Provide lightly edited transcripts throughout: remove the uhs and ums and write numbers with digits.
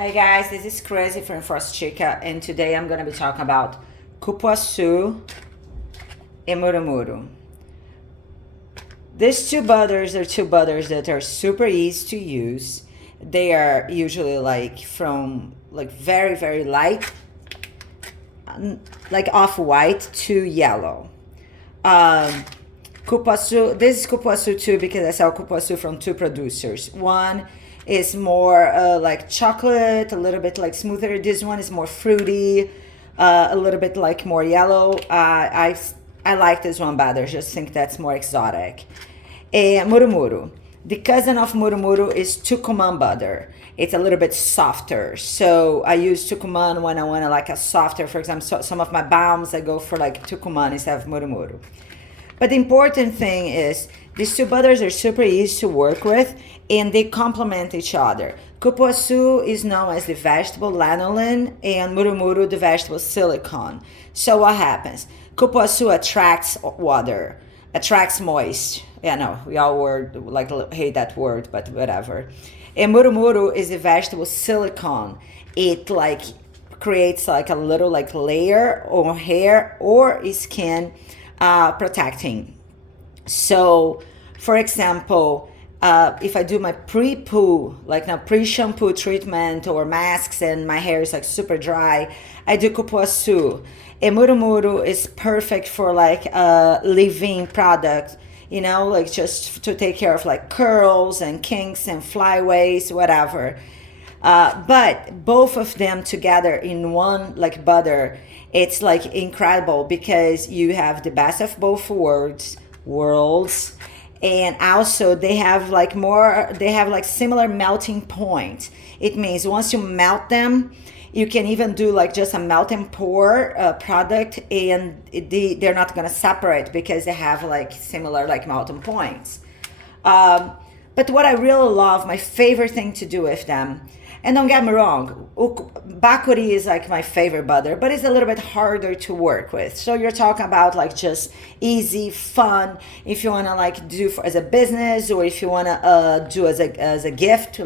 Hey guys, this is Crazy from Rainforest Chica, and today I'm going to be talking about Cupuaçu and Murumuru. These two butters are two butters that are super easy to use. They are usually very, very light, like off-white to yellow. Cupuaçu, this is Cupuaçu too because I sell Cupuaçu from two producers. One is more like chocolate, a little bit like smoother. This one is more fruity, a little bit like more yellow. I like this one better, just think that's more exotic. Murumuru. The cousin of Murumuru is Tucumán butter. It's a little bit softer. So I use Tucumán when I want like a softer, for example, some of my balms I go for like Tucumán instead of Murumuru. But the important thing is these two butters are super easy to work with and they complement each other. Cupuaçu is known as the vegetable lanolin and Murumuru the vegetable silicone. So what happens? Cupuaçu attracts water, attracts moist. Yeah, no, we all hate that word, but whatever. And Murumuru is a vegetable silicone. It creates a little layer or hair or skin protecting. So, for example, if I do my pre-poo, pre-shampoo treatment or masks and my hair is super dry, I do Cupuaçu. And Murumuru is perfect for leave-in product, just to take care of curls and kinks and flyaways, whatever. But both of them together in one butter, it's incredible because you have the best of both worlds, and also they have similar melting point. It means once you melt them, you can even do just a melt and pour product, and they're not gonna separate because they have similar melting points. But what I really love, my favorite thing to do with them, and don't get me wrong, Bakuri is my favorite butter, but it's a little bit harder to work with. So you're talking about just easy, fun, if you wanna do as a business, or if you wanna do as a gift,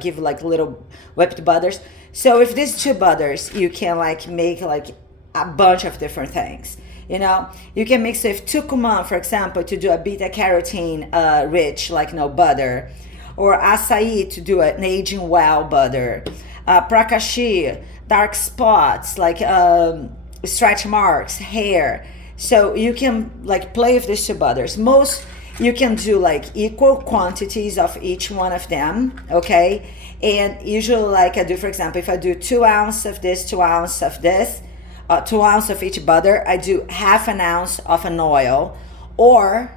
give little whipped butters. So with these two butters, you can make a bunch of different things. You can mix with Tucumán, for example, to do a beta carotene rich butter, or açaí to do an aging well butter, pracaxi, dark spots stretch marks, hair. So you can play with these two butters. You can do equal quantities of each one of them, okay? And usually I do, for example, if I do 2 ounces of this, 2 ounces of this, 2 ounces of each butter, I do half an ounce of an oil, or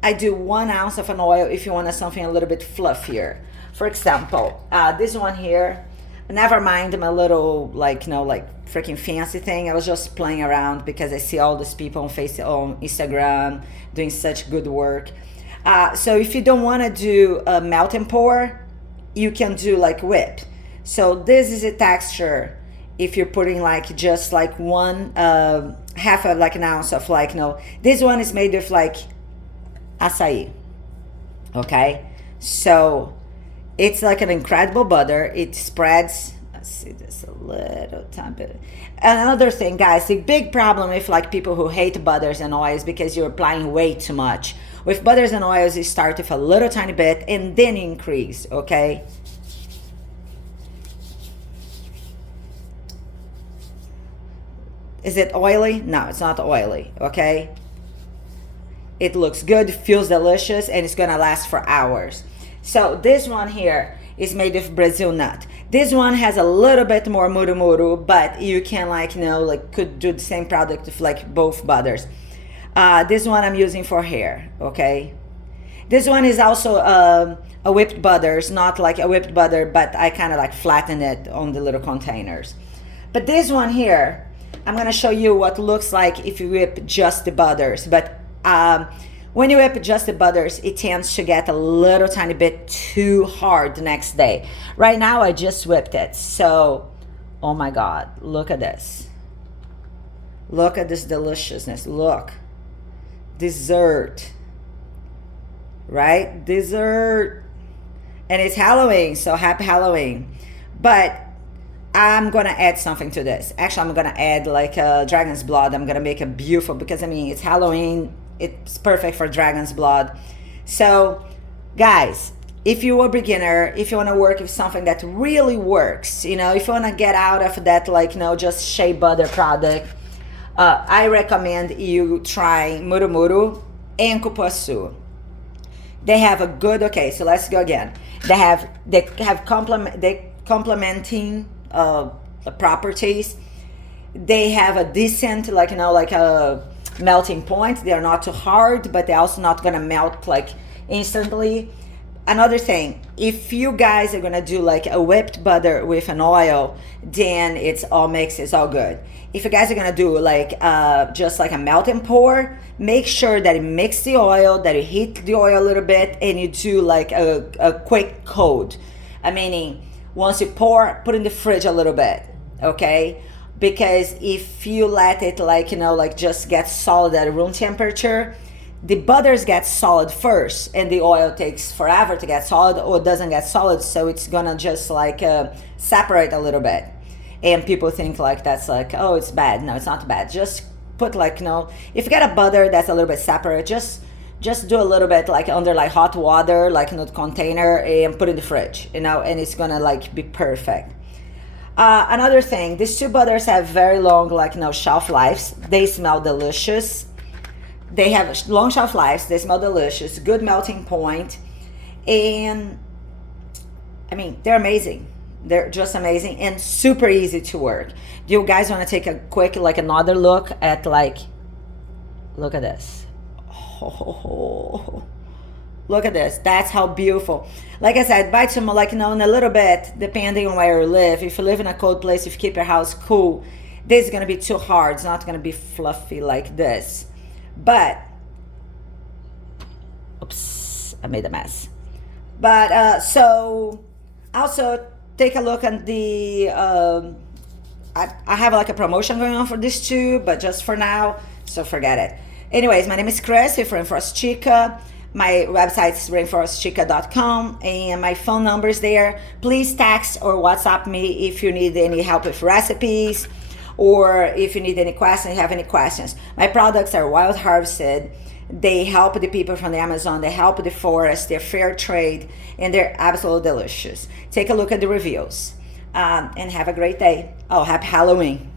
I do 1 ounce of an oil if you want something a little bit fluffier. For example, this one here, never mind my little freaking fancy thing. I was just playing around because I see all these people on Instagram doing such good work. So if you don't want to do a melt and pour, you can do whip. So this is a texture if you're putting just one half of an ounce of this one is made with açaí, okay? So it's an incredible butter. It spreads. Let's see this a little time bit. Another thing, guys, the big problem with people who hate butters and oils because you're applying way too much. With butters and oils, you start with a little tiny bit and then you increase, okay? Is it oily? No, it's not oily, okay? It looks good, feels delicious, and it's gonna last for hours. So this one here is made of Brazil nut. This one has a little bit more murumuru, but you can could do the same product with both butters. This one I'm using for hair, okay? This one is also a whipped butter. It's not a whipped butter, but I kind of flatten it on the little containers. But this one here, I'm gonna show you what looks like if you whip just the butters. But when you whip just the butters, it tends to get a little tiny bit too hard the next day. Right now, I just whipped it. So, oh my God, look at this. Look at this deliciousness. Look. Dessert. Right? Dessert. And it's Halloween, so happy Halloween. But I'm gonna add something to this. Actually, I'm gonna add like a dragon's blood. I'm gonna make it beautiful because I mean it's Halloween. It's perfect for dragon's blood. So, guys, if you're a beginner, if you want to work with something that really works, you know, if you want to get out of that, like, you know, just shea butter product, I recommend you try Murumuru and Cupuaçu. They have a good, okay, so let's go again. They have complementing properties. They have a decent, like, you know, like a melting point. They're not too hard, but they're also not gonna melt like instantly. Another thing, if you guys are gonna do like a whipped butter with an oil, then it's all good. If you guys are gonna do like just like a melt and pour, make sure that you mix the oil, that you heat the oil a little bit, and you do like a quick coat. Meaning, once you pour, put in the fridge a little bit, okay? Because if you let it like, you know, like just get solid at room temperature, the butters get solid first and the oil takes forever to get solid, or doesn't get solid, so it's gonna just like separate a little bit. And people think like that's like, oh, it's bad. No, it's not bad. Just put like, you know, if you get a butter that's a little bit separate, just do a little bit like under like hot water, like in a container, and put it in the fridge, you know, and it's gonna like be perfect. Another thing, these two butters have very long, like, you know, shelf lives. They smell delicious. They have long shelf lives. They smell delicious. Good melting point, and I mean, they're amazing. They're just amazing and super easy to work. Do you guys want to take a quick, like, another look at like? Look at this. Oh, look at this. That's how beautiful. Like I said, buy some, like, you know, in a little bit, depending on where you live. If you live in a cold place, if you keep your house cool, this is going to be too hard. It's not going to be fluffy like this. But, oops, I made a mess. But, so, also take a look at the, I have like a promotion going on for this too, but just for now, so forget it. Anyways, my name is Chris with Rainforest Chica. My website is rainforestchica.com, and my phone number is there. Please text or WhatsApp me if you need any help with recipes, or if you need any questions, have any questions. My products are wild harvested. They help the people from the Amazon. They help the forest. They're fair trade, and they're absolutely delicious. Take a look at the reviews, and have a great day. Oh, happy Halloween.